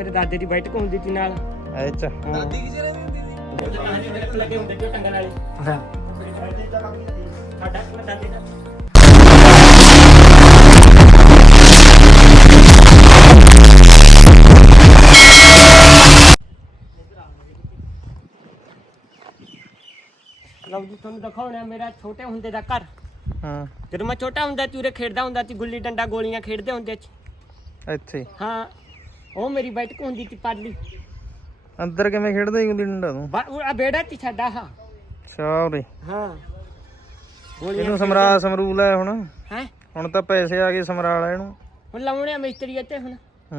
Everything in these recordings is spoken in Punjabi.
ਮੇਰੇ ਦਾਦੇ ਦੀ ਬੈਠਕ ਹੁੰਦੀ ਸੀ ਨਾਲ। ਐ ਚ ਦਾਦੀ ਕਿਸੇ ਨੇ ਦਿੰਦੀ ਸੀ? ਉਹ ਤਾਂ ਕਹਾਣੀ ਮੇਰੇ ਕੋਲ ਲੱਗੇ ਹੁੰਦੇ ਜੋ ਟੰਗਣ ਵਾਲੇ ਹਾਂ। ਸਾਡਾ ਕੋਲ ਦਾਦੇ ਦਾ? ਲਓ ਜੀ ਤੁਹਾਨੂੰ ਦਿਖਾਉਣਾ ਮੇਰਾ ਛੋਟੇ ਹੁੰਦੇ ਦਾ ਘਰ। ਹਾਂ। ਜਦੋਂ ਮੈਂ ਛੋਟਾ ਹੁੰਦਾ ਸੀ ਉਰੇ ਖੇਡਦਾ ਹੁੰਦਾ ਸੀ ਗੁੱਲੀ ਡੰਡਾ ਗੋਲੀਆਂ ਖੇਡਦੇ ਹੁੰਦੇ ਸੀ। ਇੱਥੇ ਹਾਂ। ਉਹ ਮੇਰੀ ਬੈਠਕ ਹੁੰਦੀ ਸੀ ਪਾਲੀ ਅੰਦਰ ਕਿਵੇਂ ਖੇਡਦਾ ਗੁੱਲੀ ਡੰਡਾ ਤੂੰ? ਬਾ- ਉਹ ਆ ਬੇੜਾ ਸੀ ਸਾਡਾ ਹਾਂ। ਸ਼ਾਉਰੇ ਹਾਂ। ਇਹਨੂੰ ਸਮਰਾ ਸਮਰੂ ਲੈ ਹੁਣ। ਹੈ? ਹੁਣ ਤਾਂ ਪੈਸੇ ਆ ਗਏ ਸਮਰਾ ਵਾਲਾ ਇਹਨੂੰ। ਹੁਣ ਲਾਉਣੇ ਆ ਮਿਸਤਰੀ ਇੱਥੇ ਹੁਣ।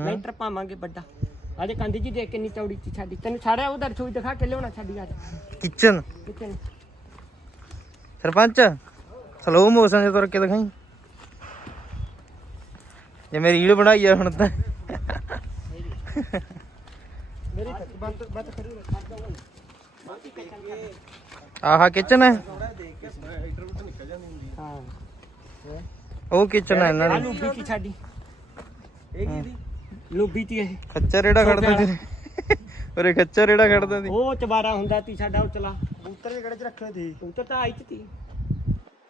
ਲੈਂਟਰ ਪਾਵਾਂਗੇ ਵੱਡਾ। ਆਦੇ ਕੰਧ ਜੀ ਦੇਖ ਕਿੰਨੀ ਚੌੜੀ ਸੀ ਸਾਡੀ। ਤੈਨੂੰ ਸਾਰਿਆ ਉਹਦਾ ਰਸੋਈ ਦਿਖਾ ਕੇ ਲਿਆਉਣਾ ਸਾਡੀ ਆ ਕਿਚਨ। ਨੇ? ਸਰਪੰਚ ਸਲੋ ਮੋਸ਼ਨ 'ਚ ਤੁਰ ਕੇ ਦਿਖਾਈ। ਜੇ ਮੇਰੀ ਰੀਲ ਬਣਾਈ ਆ ਹੁਣ ਤਾਂ ਮੇਰੀ ਬੰਦ ਬੰਦ ਕਰੀ ਆਹਾ ਕਿਚਨ ਹੈ? ਹਾਂ ਉਹ ਕਿਚਨ ਹੈ ਇਹਨਾਂ ਦੀ। ਲੂਬੀ ਤੀ ਸਾਡੀ। ਇਹ ਕੀ ਦੀ? ਲੂਬੀ ਤੀ ਇਹ। ਖੱਚਰ ਜਿਹੜਾ ਖੜਦਾ ਸੀ ਉਰੇ ਖੱਚਰ ਜਿਹੜਾ ਖੜਦਾ ਸੀ? ਉਹ ਚਬਾਰਾ ਹੁੰਦਾ ਤੀ ਸਾਡਾ ਉਹ ਚਲਾ ਕਬੂਤਰ ਦੇ ਕਿਹੜੇ ਚ ਰੱਖੇ ਸੀ? ਕਬੂਤਰ ਤਾਂ ਆਈ ਚ ਤੀ।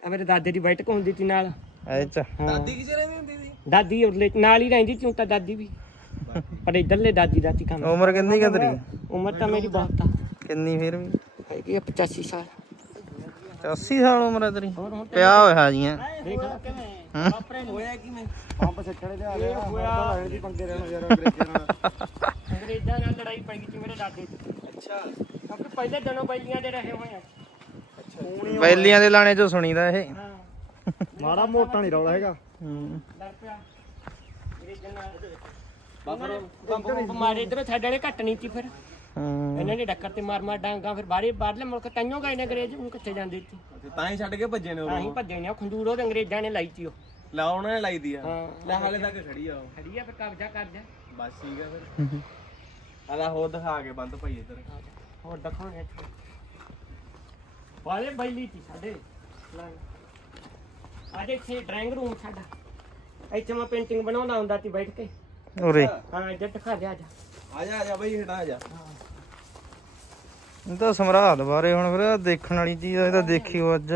ਆ ਮੇਰੇ ਦਾਦੇ ਦੀ ਬੈਠਕ ਹੁੰਦੀ ਤੀ ਨਾਲ। ਹਾਂ। ਦਾਦੀ ਕਿਸੇ ਨੇ ਦਿੰਦੀ ਸੀ? ਦਾਦੀ ਉਰਲੇ ਨਾਲ ਹੀ ਰਹਿੰਦੀ ਤੀ ਤਾਂ ਦਾਦੀ ਵੀ। ਪਰ ਇਧਰਲੇ ਦਾਦੀ ਦਾ ਤੀ ਕੰਮ। ਉਮਰ ਕਿੰਨੀ ਕੁ ਤੇਰੀ? ਉਮਰ ਤਾਂ ਮੇਰੀ ਬਹੁਤ ਆ। ਕਿੰਨੀ ਫਿਰ ਵੀ? ਹੈਗੀ ਆ 85 ਸਾਲ। 80 ਸਾਲ ਉਮਰ ਹੈ ਤੇਰੀ। ਪਿਆ ਹੋਇਆ ਜੀਆਂ? ਆਪਰੇ ਹੋਇਆ ਕਿਵੇਂ ਪੰਪ ਸੱਟਣੇ ਦੇ ਆ ਗਿਆ ਹੋਇਆ ਦੀ ਪੰਗੇ ਰਹਿਣ ਯਾਰ ਅੰਗਰੇਜ਼ਾਂ ਨਾਲ। ਅੰਗਰੇਜ਼ਾਂ ਨਾਲ ਲੜਾਈ ਪੈ ਗਈ ਸੀ ਮੇਰੇ ਦਾਦੇ ਦੀ ਅੱਛਾ। ਕਿਉਂਕਿ ਪਹਿਲੇ ਦਿਨੋਂ ਬੈਲੀਆਂ ਦੇ ਰਹੇ ਹੋਏ ਆ। ਬੈਲੀਆਂ ਦੇ ਲਾਣੇ ਚੋਂ ਸੁਣੀਦਾ ਇਹ। ਮਾੜਾ ਮੋਟਾ ਨਹੀਂ ਰੌਲਾ ਹੈਗਾ। ਹੂੰ। ਡਰ ਪਿਆ। ਅੰਗਰੇਜ਼ਾਂ ਨਾਲ। ਬੰਬ ਬੰਬ ਮਾਰੇ ਇਧਰੋਂ ਸਾਡੇ ਵਾਲੇ ਘੱਟ ਨਹੀਂ ਸੀ ਫਿਰ। ਇਹਨਾਂ ਨੇ ਡੱਕਰ ਤੇ ਮਾਰ ਮਾਰ ਡਾਂਗਾ ਫਿਰ ਬਾਹਰੇ ਬਾਹਰਲੇ ਮੁਲਕ ਤਾਈਓ ਗਏ ਨੇ ਅੰਗਰੇਜ਼ ਨੂੰ ਕਿੱਥੇ ਜਾਂਦੇ ਸੀ ਤਾਂ ਹੀ ਛੱਡ ਕੇ ਭੱਜੇ ਨੇ ਤਾਂ ਹੀ ਭੱਜੇ ਨੇ ਉਹ ਖੰਡੂਰ ਉਹ ਅੰਗਰੇਜ਼ਾਂ ਨੇ ਲਾਈ ਸੀ ਉਹ। ਲਾਉਣ ਨੇ ਲਾਈ ਦੀ ਆ। ਹਾਂ। ਲੈ ਹਾਲੇ ਤੱਕ ਖੜੀ ਆ ਉਹ। ਖੜੀ ਆ ਫਿਰ ਕਬਜ਼ਾ ਕਰ ਜਾ। ਬਸ ਠੀਕ ਆ ਫਿਰ। ਆਲਾ ਹੋਰ ਦਿਖਾ ਕੇ ਬੰਦ ਭਾਈ ਇੱਧਰ। ਹੋਰ ਦਿਖਾਉਣੇ ਵਾਲੇ ਬੈਲੀ ਸੀ ਸਾਡੇ। ਅੱਜ ਇੱਥੇ ਡਰਾਇੰਗ ਰੂਮ ਸਾਡਾ। ਇੱਥੇ ਮੈਂ ਪੇਂਟਿੰਗ ਬਣਾਉਂਦਾ ਹੁੰਦਾ ਸੀ ਬੈਠ ਕੇ। ਉਰੇ। ਹਾਂ ਇੱਧਰ ਦਿਖਾ ਦੇ ਅੱਜ ਆ ਜਾ ਆ ਜਾ ਬਈ ਹਟਾ ਆ ਜਾ। ਇਹ ਤਾਂ ਸਮਰਾਟ ਬਾਰੇ ਹੁਣ ਫਿਰ ਦੇਖਣ ਵਾਲੀ ਚੀਜ਼ ਆ ਇਹ ਤਾਂ ਦੇਖਿਓ ਅੱਜ।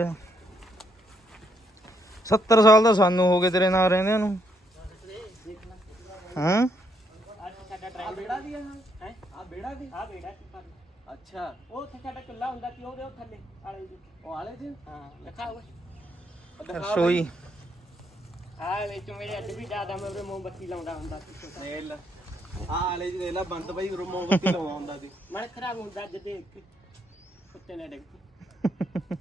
70 ਸਾਲ ਦਾ ਸਾਨੂੰ ਹੋ ਗਏ ਤੇਰੇ ਨਾਲ ਰਹਿੰਦਿਆਂ ਨੂੰ। ਹਾਂ? ਡਰਾਇੰਗ ਬੇੜਾ ਦੀ ਆ ਹੈ ਆ ਬੇੜਾ ਦੀ ਆ ਬੇੜਾ ਅੱਛਾ। ਉਹ ਉੱਥੇ ਸਾਡਾ ਚੁੱਲਾ ਹੁੰਦਾ ਸੀ ਉਹਦੇ ਉਹ ਥੱਲੇ ਆਲੇ ਜੀ ਉਹ ਆਲੇ ਚ ਹਾਂ। ਲਿਖਾ ਹੋਇਆ ਰਸੋਈ। ਆ ਵਿੱਚ ਮੇਰੇ ਅੱਜ ਵੀ ਜ਼ਿਆਦਾ ਮੈਂ ਉਹਦੇ ਮੋਮਬੱਤੀ ਲਾਉਂਦਾ ਹੁੰਦਾ ਸੀ। ਨੇਲ ਆ ਆਲੇ ਚ ਦੇਖ ਲੈ ਬੰਦ ਭਾਈ ਮੋਮਬੱਤੀ ਲਾਉਂਦਾ ਹੁੰਦਾ ਸੀ। ਮੈਂ ਖਰਾਬ ਹੁੰਦਾ ਅੱਜ ਦੇਖ ਕੇ ਕੁੱਤੇ ਨੇ ਡਿੱਗ ਪਈ।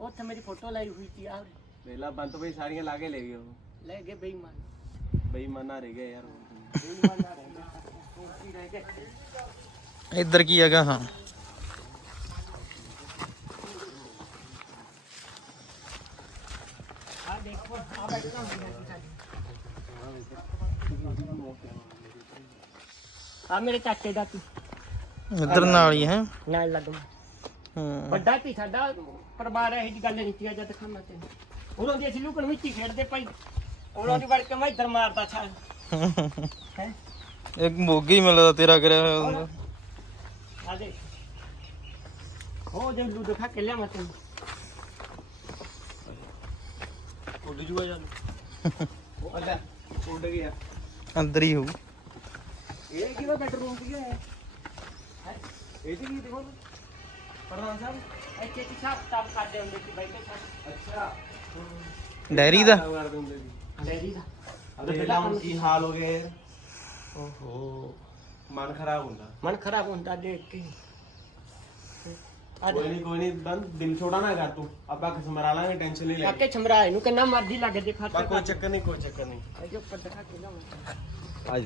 ਉੱਥੇ ਮੇਰੀ ਫੋਟੋ ਲਾਈ ਹੋਈ ਸੀ ਆ ਦੇਖ ਲੈ ਬੰਦ ਭਾਈ ਸਾਰੀਆਂ ਲਾ ਕੇ ਲੈ ਗਏ ਉਹ। ਲੈ ਗਏ ਬੇਈਮਾਨ। ਬੇਈਮਾਨਾ ਰਹਿ ਗਏ ਯਾਰ ਬੇਈਮਾਨ ਨਾ ਰਹਿ ਗਏ। ਹੋਰ ਕੀ ਰਹਿ ਗਿਆ ਇੱਧਰ ਕੀ ਹੈਗਾ ਹਾਂ ਆ ਦੇਖੋ ਆ ਬੈਠਾ ਹੁੰਦੀ ਹੈ ਸਾਡੀ ਆ ਮੇਰੇ ਚਾਚੇ ਦਾ ਸੀ ਇੱਧਰ ਨਾਲ ਹੀ ਹੈ। ਨਾਲ ਲੱਗੂ ਹੂੰ। ਵੱਡਾ ਸੀ ਸਾਡਾ ਪਰਿਵਾਰ ਇਹ ਜੀ ਗੱਲ ਨਹੀਂ ਸੀ ਜਦ ਖਾਣਾ ਤੇ ਉਦੋਂ ਦੀ ਅਸੀਂ ਲੁਕਣ ਵਿੱਚ ਹੀ ਖੇਡਦੇ ਭਾਈ। ਉਦੋਂ ਦੀ ਵੜ ਕੇ ਮੈਂ ਇੱਧਰ ਮਾਰਦਾ ਛਾ ਹੈ ਇੱਕ ਮੋਗੀ ਮਿਲਦਾ ਤੇਰਾ ਕਰਿਆ ਹੋਇਆ ਹੁੰਦਾ। ਆ ਦੇ ਹੋ ਜੇ ਲੂ ਦਿਖਾ ਕੇ ਲਿਆ ਮੈਂ ਤੈਨੂੰ। ਉੱਡ ਜੂਗਾ ਜਾਂ ਉਹ ਅੱਲਾ ਉੱਡ ਗਿਆ। ਅੰਦਰ ਹੀ ਹੋਊ। ਇਹ ਕਿਹਦਾ ਬੈਡਰੂਮ ਸੀ ਹੈ? ਇਹ ਜੀ ਕੀ ਦੇਖੋ ਪ੍ਰਧਾਨ ਸਾਹਿਬ? ਇੱਥੇ ਕੀ ਹਿਸਾਬ ਕਿਤਾਬ ਕਰਦੇ ਹੁੰਦੇ ਸੀ ਬੈਠੇ ਛੱਡ ਅੱਛਾ। ਡੈਰੀ ਦਾ? ਕਰਦੇ ਹੁੰਦੇ ਸੀ। ਡੈਡੀ ਦਾ। ਅਰੇ ਪਹਿਲਾਂ ਹੁਣ ਕੀ ਹਾਲ ਹੋ ਯਾਰ ਓਹੋ ਮਨ ਖਰਾਬ ਹੁੰਦਾ। ਮਨ ਖਰਾਬ ਹੁੰਦਾ ਦੇਖ ਕੇ। ਕੋਈ ਨਹੀਂ ਕੋਈ ਨਹੀਂ ਬੰਦ ਦਿਲ ਛੋੜਾ ਨਾ ਕਰ ਤੂੰ। ਆਪਾਂ ਕਿਸ ਮਰਾ ਲਾਂਗੇ ਟੈਨਸ਼ਨ ਨਹੀਂ ਲੈ ਕਾਕੇ ਛਮਰਾ ਇਹਨੂੰ ਕਿੰਨਾ ਮਰਜ਼ੀ ਲੱਗੇ ਦੇ ਖਾਤੇ ਕੋਈ ਚੱਕਰ ਨਹੀਂ ਕੋਈ ਚੱਕਰ ਨਹੀਂ। ਇਹ ਜੋ ਉੱਪਰ ਦਿਖਾ ਕੇ ਲਿਆਵਾਂ। ਅੱਜ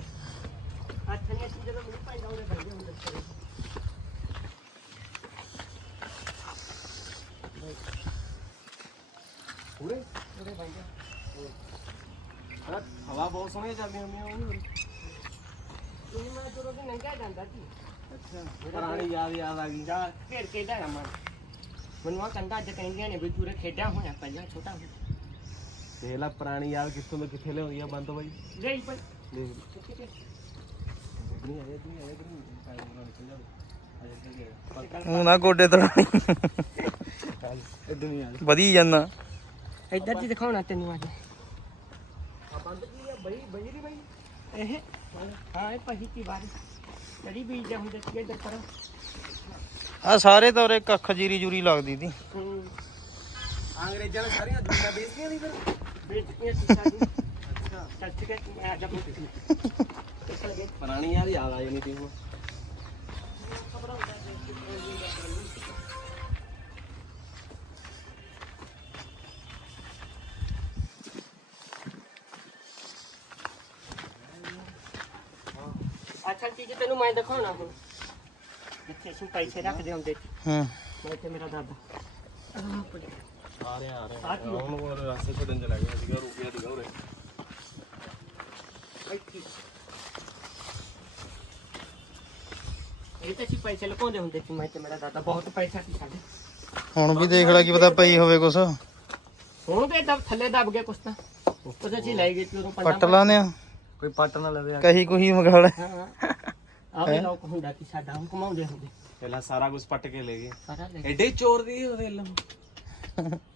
ਹਵਾ ਬਹੁਤ ਸੋਹਣੀ ਚੱਲਦੀ ਹੁੰਦੀ ਹੈ ਉਹ ਇਹ ਮੈਂ ਜਦੋਂ ਦੀ ਨੰਗਾ ਜਾਂਦਾ ਸੀ। ਅੱਛਾ ਪੁਰਾਣੀ ਯਾਦ ਯਾਦ ਆ ਗਈ। ਜਾ। ਫੇਰ ਕੇ ਦਾ ਮਨ ਆ ਕੰਦਾ ਅੱਜ ਕਹਿੰਦੀਆਂ ਨੇ ਵੀ ਪੂਰੇ ਖੇਡਿਆ ਹੋਇਆ ਪਹਿਲਾਂ ਛੋਟਾ ਹੁੰਦਾ ਦੇਖ ਲੈ ਪੁਰਾਣੀ ਯਾਦ ਕਿੱਥੋਂ ਤੋਂ ਕਿੱਥੇ ਲਿਆਉਂਦੀ ਆ ਬੰਦ ਬਾਈ। ਗਈ ਪਰ ਦੇਖ। ਉਹ ਨਾ ਗੋਡੇ ਤੜਾਣੀ ਵਧੀ ਜਾਂਦਾ। ਇੱਧਰ ਦੀ ਦਿਖਾਉਣਾ ਤੈਨੂੰ ਅੱਜ। ਆ ਬੰਦ ਕੀ ਆ? ਬਈ ਬਈ ਨਹੀਂ ਬਈ। ਇਹ? ਹਾਂ ਇਹ ਪਹੀ ਕੀ ਵਾਰੀ। ਜਿਹੜੀ ਬੀਜ ਹੁੰਦੇ ਸੀ ਇੱਧਰ ਪਰ ਆ ਸਾਰੇ ਤੌਰੇ ਕੱਖ ਜੀਰੀ ਜੂਰੀ ਲੱਗਦੀ ਹੂੰ। ਅੰਗਰੇਜ਼ਾਂ ਨੇ ਸਾਰੀਆਂ ਜ਼ਮੀਨਾਂ ਵੇਚਦੀਆਂ ਨਹੀਂ ਫਿਰ। ਵੇਚਦੀਆਂ ਸੀ ਸਾਡੀ ਅੱਛਾ। ਚੱਲ ਕੇ ਮੈਂ ਚੱਲ ਗਏ ਪੁਰਾਣੀ ਯਾਰ ਯਾਦ ਆ ਜਾਣੀ ਤੀ ਹੁਣ ਅੱਛਾ ਚੀਜ਼ ਤੈਨੂੰ ਮੈਂ ਦਿਖਾਉਣਾ ਹੁਣ। ਜਿੱਥੇ ਅਸੀਂ ਪੈਸੇ ਰੱਖਦੇ ਹੁੰਦੇ ਸੀ। ਹੂੰ। ਮੈਂ ਤੇ ਮੇਰਾ ਦਾਦਾ। ਆ ਰਿਹਾ ਆ ਰਿਹਾ। ਆ ਕੀ ਹੁਣ ਉਹ ਰਸਤੇ ਛੱਡਣ ਚਲਾ ਗਿਆ ਸੀਗਾ ਰੁਕਿਆ ਸੀਗਾ ਉਰੇ। ਇੱਥੇ। ਇਹ ਤਾਂ ਅਸੀਂ ਪੈਸੇ ਲੁਕਾਉਂਦੇ ਹੁੰਦੇ ਸੀ ਮੈਂ ਤੇ ਮੇਰਾ ਦਾਦਾ ਬਹੁਤ ਪੈਸਾ ਸੀ ਸਾਡੇ। ਹੁਣ ਵੀ ਦੇਖ ਲੈ ਕੀ ਪਤਾ ਪਈ ਹੋਵੇ ਕੁਛ। ਹੁਣ ਤੇ ਦਬ ਥੱਲੇ ਦਬ ਗਿਆ ਕੁਛ ਤਾਂ। ਉੱਪਰ ਅਸੀਂ ਲੈ ਗਏ ਸੀ ਉਦੋਂ ਪੱਟ ਲਾਨੇ ਆ। ਕੋਈ ਪੱਟ ਨਾ ਲਵੇ ਕਹੀ ਕੁਹੀ ਮਗਾਲ ਹਾਂ ਆਵੇ ਲੋਕ ਹੁੰਦਾ ਕਿ ਸਾਡਾ ਹਮ ਕਮਾਉਂਦੇ ਹੁੰਦੇ। ਪਹਿਲਾਂ ਸਾਰਾ ਕੁਝ ਪੱਟ ਕੇ ਲੈ ਗਏ। ਸਾਰਾ ਲੈ ਐਡੇ ਚੋਰ ਦੀ ਉਹਦੇ ਲੰਮ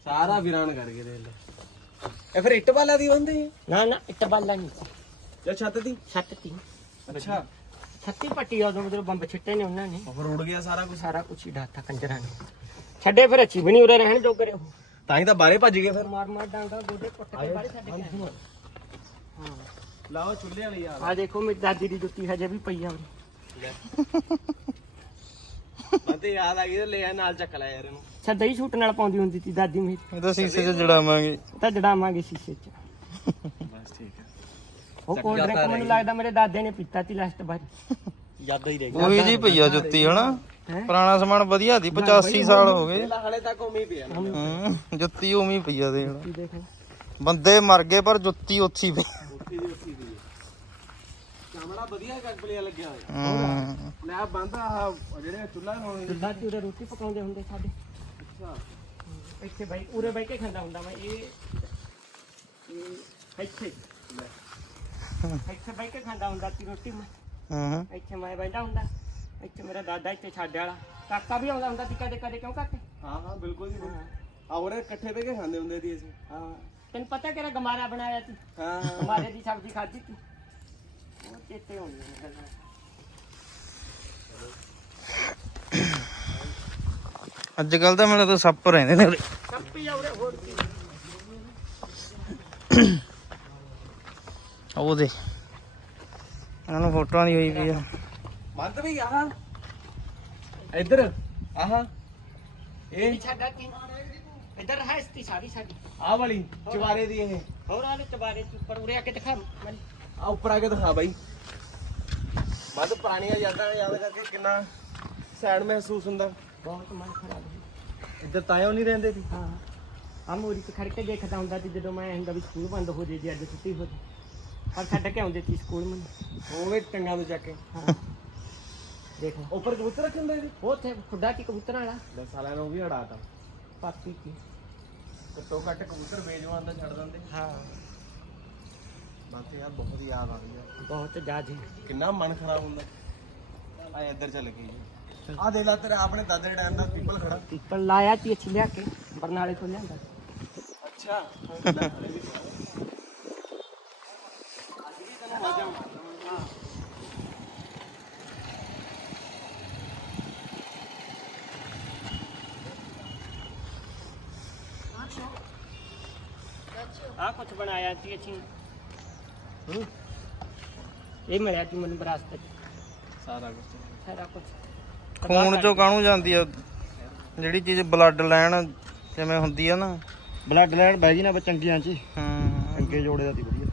ਸਾਰਾ ਵੀਰਾਨ ਕਰ ਗਏ ਦੇ ਲੈ ਇਹ ਫਿਰ ਇੱਟ ਵਾਲਾ ਦੀ ਬੰਦੇ ਨਾ ਨਾ ਇੱਟ ਬਾਲਾ ਨਹੀਂ। ਜਾਂ ਛੱਤ ਦੀ? ਛੱਤ ਤੀ ਅੱਛਾ। ਛੱਤੀ ਪੱਟੀ ਉਦੋਂ ਮਤਲਬ ਬੰਬ ਛਿੱਟੇ ਨੇ ਉਹਨਾਂ ਨੇ। ਉਹ ਫਿਰ ਉੜ ਗਿਆ ਸਾਰਾ ਕੁਝ ਸਾਰਾ ਕੁਝ ਹੀ ਡਾਤਾ ਕੰਜਰਾਂ ਨੇ। ਛੱਡੇ ਫਿਰ ਅੱਛੀ ਵੀ ਨਹੀਂ ਉਰੇ ਰਹਿਣ ਜੋਗਰੇ ਉਹ ਤਾਂ ਹੀ ਤਾਂ ਬਾਹਰੇ ਭੱਜ ਗਏ ਫਿਰ। ਮਾਰ ਮਾਰ ਡਾਂਗਾ ਗੋਡੇ ਪੁੱਟ ਕੇ ਬਾਹਰ ਛੱਡ ਕੇ ਆਏ। ਹਾਂ। ਲਾਓ ਚੁੱਲ੍ਹੇ ਵਾਲੀ ਯਾਰ ਆ ਦੇਖੋ ਮੇਰੀ ਦਾਦੀ ਦੀ ਜੁੱਤੀ ਹਜੇ ਵੀ ਪਈ ਆ ਉਰੇ। ਮੈਂ ਤੇ ਯਾਦ ਆ ਗਈ ਤੇ ਲੈ ਆ ਨਾਲ ਚੱਕ ਲੈ ਯਾਰ ਇਹਨੂੰ। ਅੱਛਾ ਦਹੀਂ ਛੂਟ ਨਾਲ ਪਾਉਂਦੀ ਹੁੰਦੀ ਸੀ ਦਾਦੀ ਮੇਰੀ ਇਹ ਤਾਂ ਸੀਸੇ 'ਚ ਜੜਾਵਾਂਗੇ। ਤਾਂ ਜੜਾਵਾਂਗੇ ਸ਼ੀਸ਼ੇ 'ਚ। ਬਸ ਠੀਕ ਹੈ ਉਹ ਕੋਲਡ ਡਰਿੰਕ ਮੈਨੂੰ ਲੱਗਦਾ ਮੇਰੇ ਦਾਦੇ ਨੇ ਪੀਤਾ ਸੀ ਲਾਸਟ ਵਾਰੀ। ਯਾਦਾਂ ਹੀ ਰਹਿ ਉਹੀ ਜੀ ਪਈ ਆ ਜੁੱਤੀ ਹਨਾ? ਪੁਰਾਣਾ ਸਮਾਨ ਵਧੀਆ ਦੀ 85 ਸਾਲ ਹੋ ਗਏ। ਗਈਆਂ ਹਾਲੇ ਤੱਕ ਹੀ ਪਿਆ। ਹੂੰ ਜੁੱਤੀ ਉਵੇਂ ਹੀ ਪਈ ਆ ਦੇਖ ਬੰਦੇ ਮਰ ਗਏ ਪਰ ਜੁੱਤੀ ਉੱਥੀ ਪਈ। ਉੱਥੇ ਦੀ ਉੱਥੇ ਦੀ ਚਾਮੜਾ ਵਧੀਆ ਕੱਪੜਿਆ ਲੱਗਿਆ ਹੋਇਆ। ਹੂੰ। ਲੈ ਬੰਦ ਆ ਜਿਹੜੇ ਚੁੱਲ੍ਹਾ ਲਾਉਣੇ ਜਿੱਦਾਂ ਕਿ ਉਰੇ ਰੋਟੀ ਪਕਾਉਂਦੇ ਹੁੰਦੇ ਸਾਡੇ। ਅੱਛਾ। ਇੱਥੇ ਬਾਈ ਉਰੇ ਬਾਈ ਕੇ ਖਾਂਦਾ ਹੁੰਦਾ ਮੈਂ ਇਹ ਇਹ ਇੱਥੇ। ਇੱਥੇ ਬਾਈ ਕੇ ਖਾਂਦਾ ਹੁੰਦਾ ਸੀ ਰੋਟੀ ਮੈਂ। ਹੂੰ ਇੱਥੇ ਮੈਂ ਬੈਠਾ ਹੁੰਦਾ। ਇੱਥੇ ਮੇਰਾ ਦਾਦਾ ਇੱਥੇ ਛੱਡ ਵਾਲਾ ਕਾਕਾ ਵੀ ਆਉਂਦਾ ਹੁੰਦਾ ਸੀ ਕਦੇ ਕਦੇ। ਕਿਉਂ ਕਾਕੇ? ਹਾਂ ਹਾਂ ਬਿਲਕੁਲ ਜੀ ਹਾਂ। ਆ ਉਰੇ ਇਕੱਠੇ ਬਹਿ ਕੇ ਖਾਂਦੇ ਹੁੰਦੇ ਸੀ ਅਸੀਂ। ਹਾਂ ਤੈਨੂੰ ਪਤਾ ਕਿਹੜਾ ਗਮਾਰਾ ਬਣਾਇਆ ਸੀ? ਹਾਂ ਗਮਾਰੇ ਦੀ ਸਬਜ਼ੀ ਖਾਧੀ ਸੀ। ਉਹ ਚੇਤੇ ਹੁੰਦੇ ਨੇ ਗੱਲਾਂ ਅੱਜ ਕੱਲ ਤਾਂ ਮੈਨੂੰ ਤਾਂ ਸੱਪ ਰਹਿੰਦੇ ਨੇ ਉਰੇ। ਸੱਪੀ ਆਉਰੇ ਹੋਰ ਕੀ। ਉਹ ਦੇ ਇਹਨਾਂ ਨੂੰ ਫੋਟੋਆਂ ਦੀ ਹੋਈ ਪਈ ਆ। ਬੰਦ ਵੀ ਆਹ। ਇੱਧਰ ਆਹ। ਇਹ ਛੱਡਾ ਤੀ ਇਧਰ ਹੈ ਇਸਤੀ ਸਾਰੀ ਸਾਡੀ। ਆਹ ਵਾਲੀ ਚਵਾਰੇ ਦੀ ਇਹ। ਹੋਰ ਆਲੇ ਚਬਾਰੇ ਚ ਉੱਪਰ ਉਰੇ ਆ ਕੇ ਦਿਖਾ ਮੈਨੂੰ ਆ ਉੱਪਰ ਆ ਕੇ ਦਿਖਾ ਬਾਈ। ਬੰਦ ਪੁਰਾਣੀਆਂ ਯਾਦਾਂ ਯਾਦ ਕਰਕੇ ਕਿੰਨਾ ਸੈਡ ਮਹਿਸੂਸ ਹੁੰਦਾ। ਬਹੁਤ ਮਨ ਖਰਾਬ ਹੋਇਆ ਇੱਧਰ ਤਾਇਓ ਨਹੀਂ ਰਹਿੰਦੇ ਸੀ। ਹਾਂ। ਆ ਮੋਰੀ ਤੇ ਖੜ ਕੇ ਦੇਖਦਾ ਹੁੰਦਾ ਸੀ ਜਦੋਂ ਮੈਂ ਹੁੰਦਾ ਵੀ ਸਕੂਲ ਬੰਦ ਹੋ ਜੇ ਜੀ ਅੱਜ ਛੁੱਟੀ ਹੋ ਜੇ। ਪਰ ਛੱਡ ਕੇ ਆਉਂਦੇ ਸੀ ਸਕੂਲ ਮੈਨੂੰ। ਹੋਵੇ ਟੰਗਾਂ ਤੋਂ ਚੱਕ ਕੇ। ਦੇਖ। ਲਓ। ਉੱਪਰ ਕਬੂਤਰ ਰੱਖੇ ਹੁੰਦੇ ਸੀ? ਉਹ ਉੱਥੇ ਖੁੱਡਾ ਕੀ ਕਬੂਤਰਾਂ ਵਾਲਾ। ਦਸ ਸਾਲਾਂ ਨੂੰ ਵੀ ਹੜਾਤਾ। ਪਾਪੀ ਕੀ ਘੱਟੋ ਘੱਟ ਕਬੂਤਰ ਬੇਜਵਾਨ ਦਾ ਛੱਡ ਦਿੰਦੇ। ਹਾਂ। ਬਸ ਯਾਰ ਬਹੁਤ ਯਾਦ ਆ ਰਹੀ ਹੈ ਬਹੁਤ ਜ਼ਿਆਦਾ। ਕਿੰਨਾ ਮਨ ਖਰਾਬ ਹੁੰਦਾ। ਆ ਇੱਧਰ ਚੱਲ ਗਈ ਜੀ। ਆ ਦੇ ਲਾ ਤੇਰੇ ਆਪਣੇ ਦਾਦੇ ਟਾਈਮ ਦਾ ਪੀਪਲ ਖੜਾ। ਪੀਪਲ ਲਾਇਆ ਤੀ ਅੱਛੀ ਲਿਆ ਕੇ ਬਰਨਾਲੇ ਤੋਂ ਲਿਆਂਦਾ ਅੱਛਾ। ਆ ਕੁਝ ਬਣਾਇਆ ਸੀ ਅਸੀਂ। ਹੂੰ। ਇਹ ਮਿਲਿਆ ਸੀ ਮੈਨੂੰ ਵਿਰਾਸਤ ਚ। ਸਾਰਾ ਕੁਝ ਸਾਰਾ ਕੁਝ ਖੂਨ ਚੋਂ ਕਾਹਨੂੰ ਜਾਂਦੀ ਆ? ਜਿਹੜੀ ਚੀਜ਼ ਬਲੱਡ ਲੈਣ ਜਿਵੇਂ ਹੁੰਦੀ ਆ ਨਾ। ਬਲੱਡ ਲੈਣ ਬਹਿ ਜੀ ਨਾ ਚੰਗੀਆਂ ਚ ਹੂੰ। ਅੱਗੇ ਜੋੜੇ ਦਾ ਤੀ ਵਧੀਆ।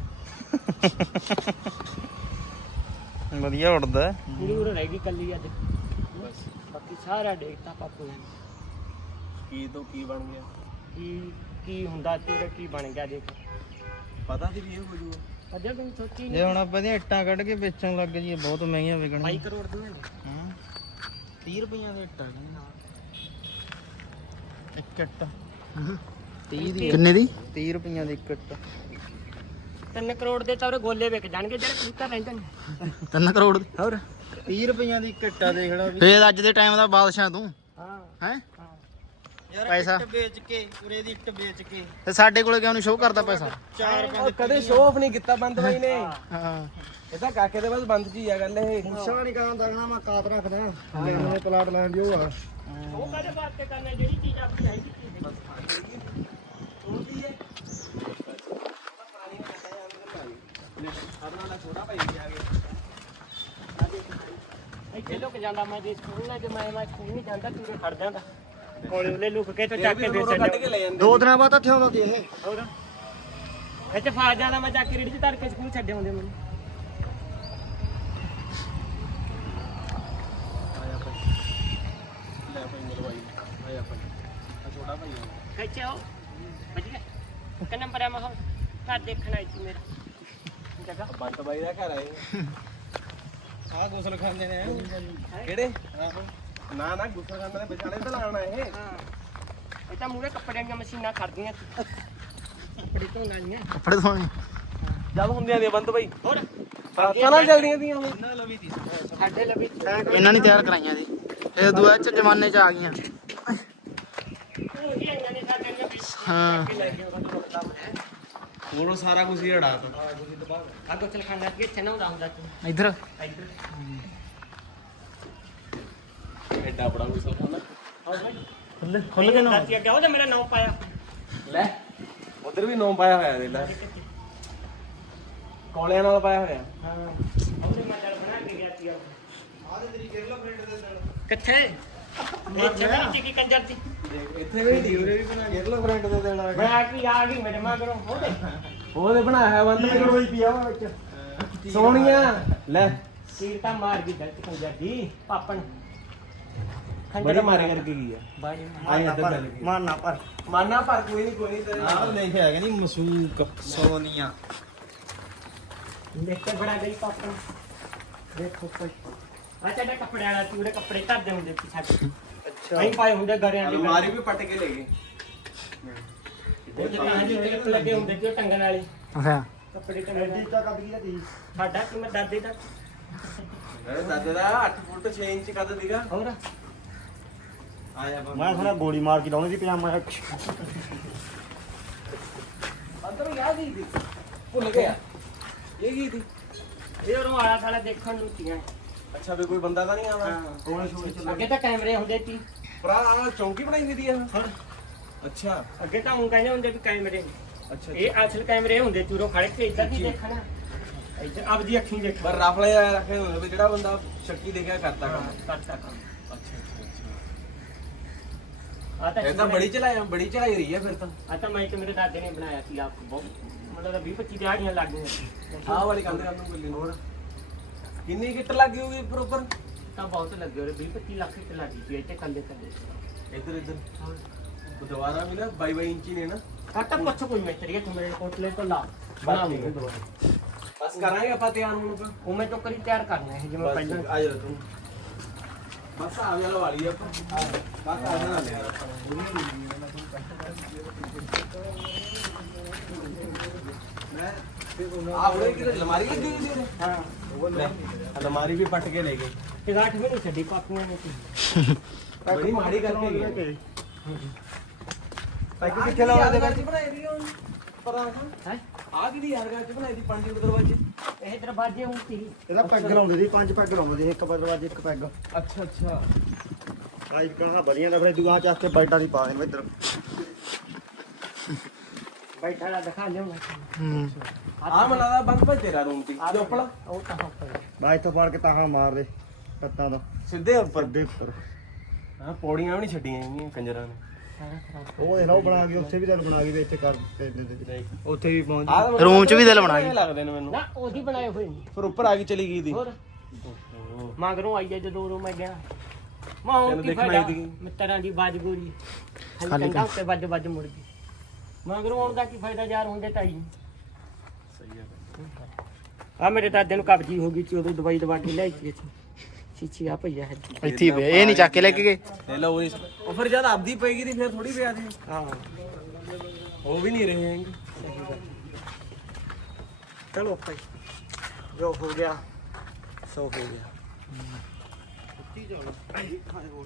ਵਧੀਆ ਉੜਦਾ ਉਰੇ ਰਹਿ ਗਈ ਕੱਲੀ ਅੱਜ। ਬਸ। ਬਾਕੀ ਸਾਰਾ ਦੇਖਤਾ ਪਾਪੂ ਨੇ। ਕੀ ਤੋਂ ਕੀ ਬਣ ਗਿਆ? ਕੀ ਕੀ ਹੁੰਦਾ ਤੇਰੇ ਕੀ ਬਣ ਗਿਆ ਦੇਖ। ਪਤਾ ਸੀ ਵੀ ਇਹ ਹੋ ਜੂਗਾ ਅਜੇ ਵੀ ਸੋਚੀ ਜੇ ਨਹੀਂ ਹੁਣ ਆਪਾਂ ਇਹਦੀਆਂ ਇੱਟਾਂ ਕੱਢ ਕੇ ਵੇਚਣ ਲੱਗ ਜਾਈਏ ਬਹੁਤ ਮਹਿੰਗੀਆਂ 22 ਵਿਕਣਗੀਆਂ ਕਰੋੜ ਦੀਆਂ ਨੇ। ਹੂੰ। 30 ਰੁਪਈਆਂ ਦੀ ਇੱਟਾਂ ਨੇ ਇੱਕ ਇੱਟ। 30 ਦੀ। ਕਿੰਨੇ ਦੀ? 30 ਰੁਪਈਆਂ ਦੀ ਇੱਕ ਇੱਟ। 3 ਕਰੋੜ ਦੇ ਤਾਂ ਉਹ ਗੋਲੇ ਵਿਕ ਜਾਣਗੇ ਜਿਹੜੇ ਕਬੂਤਰ ਰਹਿੰਦੇ ਨੇ। 3 ਕਰੋੜ ਦੀ? ਹੋਰ। 30 ਰੁਪਈਆਂ ਦੀ ਕਿੱਟਾ ਦੇਖ ਲਓ ਫੇਰ ਅੱਜ ਦੇ ਟਾਈਮ ਦਾ ਬਾਦਸ਼ਾਹ ਤੂੰ। ਹਾਂ? ਹੈ। ਪੈਸਾ? ਵੇਚ ਕੇ ਉਰੇ ਦੀ ਇੱਟ ਵੇਚ ਕੇ। ਤੇ ਸਾਡੇ ਕੋਲੇ ਕਿਉਂ ਨਹੀਂ ਸ਼ੋਅ ਕਰਦਾ ਪੈਸਾ? ਚਾਰ ਉਹ ਕਦੇ ਸ਼ੋਅ ਆਫ ਨਹੀਂ ਕੀਤਾ ਬੰਦ ਬਾਈ ਨੇ। ਹਾਂ। ਇਹ ਤਾਂ ਕਾਕੇ ਦੇ ਬਸ ਬੰਦ ਜੀ ਆ ਗੱਲ ਇਹ? ਗੁੱਸਾ ਨਹੀਂ ਕਰਨ ਦਗਣਾ ਮੈਂ ਕਾਤ ਰੱਖਦਾ। ਲੈਣੇ ਪਲਾਟ ਲੈਣ ਦੀ ਉਹ ਆ। ਉਹ ਕਾਹਦੇ ਵਾਸਤੇ ਕਰਨਾ ਜਿਹੜੀ ਚੀਜ਼ ਆਪਣੀ ਚੀਜ਼ ਇੱਥੇ ਲੁਕ ਜਾਂਦਾ ਮੈਂ ਜੇ ਸਕੂਲ ਨਾ ਜੇ ਮੈਂ ਮੈਂ ਸਕੂਲ ਨਹੀਂ ਜਾਂਦਾ ਤੂੰ ਖੜ ਜਾਂਦਾ। ਕੋਲੇ ਉਹਲੇ ਲੁਕ ਕੇ ਤੇ ਚੱਕ ਕੇ ਫੇਰ ਕੱਢ ਕੇ ਛੱਡ ਲੈ ਜਾਂਦੇ ਦੋ ਦਿਨਾਂ ਬਾਅਦ ਇੱਥੇ ਆਉਂਦਾ ਸੀ ਇਹ। ਹੋਰ? ਇੱਥੇ ਫਾਜ ਜਾਂਦਾ ਮੈਂ ਚੱਕ ਕੇ ਰੇੜੀ ਚ ਧਰ ਕੇ ਸਕੂਲ ਛੱਡੇ ਹੁੰਦੇ ਮੈਨੂੰ ਲੈ ਭਾਈ ਮਲਵਾਈ ਆਇਆ ਭਾਈ ਆ ਛੋਟਾ ਭਾਈ ਆ ਕੱਚਾ ਵਧੀਆ। ਕਿ ਨੰਬਰ ਆ ਮਹਾ ਘਰ ਦੇਖਣਾ ਇੱਥੇ ਮੇਰਾ। ਜਗ੍ਹਾ ਬੰਤ ਬਾਈ ਦਾ ਘਰ ਆਏ ਆ ਗੁਸਲ ਖਾਂਦੇ ਨੇ। ਕਿਹੜੇ? ਨਾ ਨਾ ਗੁਸਲ ਖਾਂਦੇ ਨੇ ਵਿਚਾਲੇ ਤੇ ਲਾਣਾ ਇਹ। ਹਾਂ। ਇਹ ਤਾਂ ਮੂਰੇ ਕੱਪੜਿਆਂ ਦੀਆਂ ਮਸ਼ੀਨਾਂ ਖੜਦੀਆਂ ਕੱਪੜੇ ਧੋਣ ਵਾਲੀਆਂ। ਕੱਪੜੇ ਧੋਣੇ ਜਦ ਹੁੰਦੀਆਂ ਨੇ ਬੰਤ ਬਾਈ। ਹੋਰ? ਨਾਲ ਚੱਲਦੀਆਂ ਦੀਆਂ ਉਹ ਨਾ ਲਵੀ ਦੀ। ਸਾਡੇ ਲਵੇ ਇਹਨਾਂ ਨੇ ਤਿਆਰ ਕਰਾਈਆਂ ਜੀ। ਇਹ ਦੁਆ ਚ ਜ਼ਮਾਨੇ ਚ ਆ ਗਈਆਂ। ਉਹ ਹੀ। ਕੋਲੋਂ ਸਾਰਾ ਕੁਝ ਹੀ ਅੜਾਤਾ ਆ ਗੋਚਲ ਖਾਣਾ ਕਿ ਇੱਥੇ ਨਾ ਹੁੰਦਾ ਹੁੰਦਾ ਤੂੰ। ਇੱਧਰ। ਇੱਧਰ। ਐਡਾ ਬੜਾ ਗੁਸਲ ਖਾਂਦਾ ਹਾਂ ਭਾਈ ਖੁੱਲੇ ਖੁੱਲ ਕੇ ਨਾ ਦੱਸਿਆ ਗਿਆ ਉਹਦਾ ਮੇਰਾ ਨਾਮ ਪਾਇਆ। ਲੈ ਉਧਰ ਵੀ ਨੋਮ ਪਾਇਆ ਹੋਇਆ ਦੇ ਲੈ ਕੋਲਿਆਂ ਨਾਲ ਪਾਇਆ ਹੋਇਆ। ਹਾਂ। ਉਹਨੇ ਮੈਂ ਜਲ ਬਣਾ ਕੇ ਗਿਆ ਸੀ ਕਿੱਥੇ? ਇਹ ਜਗ੍ਹਾ ਚ ਕੀ ਕੰਜਰ ਇੱਥੇ ਵੀ ਉਰੇ ਵੀ ਬਣਾ ਗੇਰਲ ਫਰੈਂਡ ਦੇ ਦੇਣਾ ਮੈਂ ਆ ਕੀ ਆ ਗਈ ਮੇਰੇ ਮਗਰੋਂ। ਉਹਦੇ ਉਹਦੇ ਬਣਾਇਆ ਬੰਤ ਬਾਈ ਰੋਈ ਪਿਆ ਵਾ ਵਿੱਚ। ਸੋਹਣੀਆਂ। ਲੈ। ਸੀਰ ਤਾਂ ਮਾਰ ਗਈ ਕੰਜਰ ਦੀ। ਪਾਪਣ। ਬੜੇ ਮਾਰੇ ਕਰਕੇ ਕੀ ਆ। ਬਾੜੀ ਆਏ ਇੱਧਰ ਚੱਲ ਗਏ ਮਾਨਾ ਪਰ ਮਾਨਾ ਪਰ ਕੋਈ ਨਹੀਂ ਕੋਈ ਨਹੀਂ ਤੇਰੇ ਆਹ ਲਿਖਿਆ ਹੈਗਾ ਨਹੀਂ ਮਸੂਕ ਸੋਨੀਆ। ਦੇਖ ਕੇ ਬੜਾ ਗਈ ਪਾਪਣ ਦੇਖੋ ਕੋਈ ਆ ਚੱਡਾ ਕੱਪੜੇ ਵਾਲਾ ਸੀ ਉਹਦੇ ਕੱਪੜੇ ਧਰਦੇ ਹੁੰਦੇ ਸੀ ਸਾਡੇ। ਅੱਛਾ। ਅਸੀਂ ਪਾਏ ਹੁੰਦੇ ਗਰਿਆਂ ਦੇ ਅਲਮਾਰੀ ਵੀ ਪੱਟ ਕੇ ਲੈ ਗਏ। ਉਹ ਜਿੱਦਾਂ ਜੀ ਟੇਪ ਲੱਗੇ ਹੁੰਦੇ ਉਹ ਟੰਗਣ ਵਾਲੇ। ਅੱਛਾ। ਕੱਪੜੇ ਟੰਗਣ ਵਾਲੇ। ਤਾਂ ਕੱਢ ਗਿਆ ਤੀ ਸਾਡਾ ਕਿ ਮੈਂ ਦਾਦੇ ਦਾ? ਮੇਰੇ ਦਾਦੇ ਦਾ 8 ਫੁੱਟ 6 ਇੰਚ ਕੱਦ ਦੀਗਾ ਹੋਰ? ਮੈਂ ਥੋੜਾ ਗੋਲੀ ਮਾਰ ਕੇ ਲਾਉਣੀ ਸੀ ਪਜਾਮਾ ਅੰਦਰ ਯਾਦ ਹੀ ਦੀ ਭੁੱਲ ਗਿਆ। ਇਹ ਕੀ ਦੀ ਇਹ ਉਹ ਆਲਾ ਸਾਲਾ ਦੇਖਣ ਨੂੰ ਤੀਆਂ ਅੱਛਾ ਵੀ ਕੋਈ ਬੰਦਾ ਤਾਂ ਨਹੀਂ ਆਉਂਦਾ ਹਾਂ। ਕੋਲ ਛੋੜ ਚੱਲ ਅੱਗੇ ਤਾਂ ਕੈਮਰੇ ਹੁੰਦੇ ਸੀ। ਭਰਾ ਆਹ ਚੌਂਕੀ ਬਣਾਈ ਹੋਈ ਦੀ ਆ। ਹਾਂ। ਅੱਛਾ। ਅੱਗੇ ਤਾਂ ਉਹ ਕਹਿੰਦੇ ਹੁੰਦੇ ਵੀ ਕੈਮਰੇ। ਅੱਛਾ ਇਹ ਅਸਲ ਕੈਮਰੇ ਹੁੰਦੇ ਚੂਰੋ ਖੜੇ ਤੇ ਇੱਧਰ ਨਹੀਂ ਦੇਖਣਾ। ਇੱਧਰ ਆਪਦੀ ਅੱਖੀਂ ਦੇਖਣਾ। ਪਰ ਰਫਲੇ ਰੱਖੇ ਹੁੰਦੇ ਵੀ ਜਿਹੜਾ ਬੰਦਾ ਸ਼ੱਕੀ ਦੇਖਿਆ ਕਰਦਾ ਕੰਮ। ਕਰਤਾ ਕੰਮ। ਆ ਤਾਂ ਇਹ ਤਾਂ ਬੜੀ ਚਲਾਈ ਬੜੀ ਚਲਾਈ ਰਹੀ ਹੈ ਫਿਰ ਤਾਂ। ਆ ਤਾਂ ਮੈਂ ਤੇ ਮੇਰੇ ਦਾਦੇ ਨੇ ਬਣਾਇਆ ਸੀ ਆਪ ਬਹੁਤ ਮਤਲਬ 20 25 ਦਿਹਾੜੀਆਂ ਲੱਗ ਗਈਆਂ। ਆਹ ਵਾਲੀ ਕੰਧ ਕਰਨ ਨੂੰ। ਬੋਲੀ ਹੋਰ? ਕਿੰਨੀ ਕਿੱਟ ਲੱਗੀ ਹੋਊਗੀ ਪ੍ਰੋਪਰ ਤਾਂ ਬਹੁਤ ਲੱਗੇ ਉਹਦੇ 20 25 ਲੱਖ ਤੇ ਲੱਗੀ ਸੀ ਇੱਥੇ ਕੱਲੇ ਕੱਲੇ ਇੱਧਰ ਇੱਧਰ। ਦੁਬਾਰਾ ਵੀ ਨਾ 22 22 ਇੰਚੀ ਨੇ ਨਾ। ਆਟਾ ਪੁੱਛ ਕੋਈ ਮਿਸਤਰੀ ਤੂੰ ਮੇਰੇ ਕੋਟਲੇ ਤੋਂ ਲਾ। ਬਣਾਉਂਗੇ ਬਸ ਕਰਾਂਗੇ ਆਪਾਂ ਤਿਆਰ ਹੁਣ ਉਹ ਮੈਂ ਤੋਂ ਕਰੀ ਤਿਆਰ ਕਰਨਾ ਹੈ ਜਿਵੇਂ ਪਹਿਲਾਂ। ਆ ਜਾ ਤੂੰ। ਬਸ ਆ ਵਾਲੀ ਆਪਾਂ। ਅਲਮਾਰੀ ਵੀ ਪੱਟ ਕੇ ਲੈ ਗਏ। ਤੇ ਗਾਠ ਵੀ ਨਹੀਂ ਛੱਡੀ ਪਾਪੀਆਂ ਨੇ ਤੇ ਬੜੀ ਮਾੜੀ ਕਰਕੇ ਗਏ ਪੈਕ ਕਿੱਥੇ ਲਾਉਂਦੇ ਦੇ ਵਿੱਚ ਬਣਾਈ ਦੀ ਹੁਣ ਪਰਾਂ ਹੈ? ਆ ਕਿਹਦੀ ਯਾਰ ਗੱਜ ਬਣਾਈ ਦੀ ਪੰਜ ਦਰਵਾਜ਼ੇ? ਇਹ ਦਰਵਾਜ਼ੇ ਹੁਣ ਸੀ ਇਹਦਾ ਪੈਗ ਲਾਉਂਦੇ ਸੀ ਪੰਜ ਪੈਗ ਲਾਉਂਦੇ ਸੀ ਇੱਕ ਦਰਵਾਜ਼ੇ ਇੱਕ ਪੈਗ। ਅੱਛਾ ਅੱਛਾ। ਆਈ ਕਹਾ ਵਧੀਆ ਦਾ ਫਿਰ ਦੁਆ ਚਾਸਤੇ ਬੈਠਾ ਦੀ ਪਾ ਦੇ ਇੱਧਰ। ਬੈਠਾ ਲਾ ਦਿਖਾ ਲਿਆਉਂਗਾ ਹੂੰ। ਆ ਮਨਾਦਾ ਬੰਦ ਭਾਈ ਤੇਰਾ ਰੂਮ ਤੇ ਚੋਪਲਾ ਉਹ ਤਾਂ ਹੋਪਰ ਬਾਈ ਇੱਥੋਂ ਫੜ ਕੇ ਤਾਹਾਂ ਮਾਰ ਦੇ ਕੱਤਾਂ ਦਾ। ਸਿੱਧੇ ਉੱਪਰ। ਪਰਦੇ ਉੱਪਰ। ਹਾਂ ਪੌੜੀਆਂ ਵੀ ਨਹੀਂ ਛੱਡੀਆਂ ਇਹਨੀਆਂ ਕੰਜਰਾਂ ਨੇ। ਸਾਰਾ ਖਰਾਬ ਉਹ ਇਹ ਨਾ ਉਹ ਬਣਾ ਕੇ ਉੱਥੇ ਵੀ ਤੈਨੂੰ ਬਣਾ ਕੇ ਵੀ ਇੱਥੇ ਕਰ ਦੇ ਦੇ ਉੱਥੇ ਵੀ ਪਹੁੰਚ ਆਹ ਤਾਂ Room 'ਚ ਵੀ ਦਿਲ ਬਣਾ ਗਈ। ਲੱਗਦੇ ਨੇ ਮੈਨੂੰ। ਨਾ ਉਹਦੀ ਬਣਾਏ ਹੋਏ ਨੇ। ਫਿਰ ਉੱਪਰ ਆ ਕੇ ਚਲੀ ਗਈ ਦੀ। ਹੋਰ? ਮਗਰੋਂ ਆਈ ਜਦੋਂ ਉਰੋਂ ਮੈਂ ਗਿਆ। ਮੈਂ ਹੁਣ ਤੈਨੂੰ ਕੀ ਦੇਖਣ ਫਾਇਦਾ? ਆਈ ਸੀਗੀ। ਮਿੱਤਰਾਂ ਦੀ ਬਾਜ ਗੋਰੀ ਖਾਲੀ ਖਾਲੀ ਕੰਡਾ ਉੱਤੇ ਵੱਜ ਵੱਜ ਮੁੜ ਗਈ। ਮਗਰੋਂ ਆਉਣ ਦਾ ਕੀ ਫਾਇਦਾ ਯਾਰ ਹੁੰਦੇ ਤਾਂ ਹੀ। ਸਹੀ ਹੈ ਆ। ਮੇਰੇ ਦਾਦੇ ਨੂੰ ਕਬਜੀ ਹੋ ਗਈ ਸੀ ਉਦੋਂ ਦਵਾਈ ਦਵਾ ਕੇ ਲਿਆਈ ਸੀ। ਇੱਥੇ ਛੀਛੀ ਆ ਪਈਆ ਹੈ ਇੱਥੇ ਪਿਆ ਇਹ ਨਹੀਂ ਚੱਕ ਕੇ ਲੈ ਕੇ ਗਏ? ਲੈ ਲਓ ਉਹ ਫਿਰ ਜਦ ਆਪਦੀ ਪਏਗੀ ਦੀ ਫਿਰ ਥੋੜੀ ਪਿਆ ਸੀ। ਹਾਂ। ਉਹ ਵੀ ਨਹੀਂ ਰਹੇ ਹੈਗੇ। ਚਲੋ ਭਾਈ ਜੋ ਹੋ ਗਿਆ ਸੋ ਹੋ ਗਿਆ। 低调了，哎，看一下我。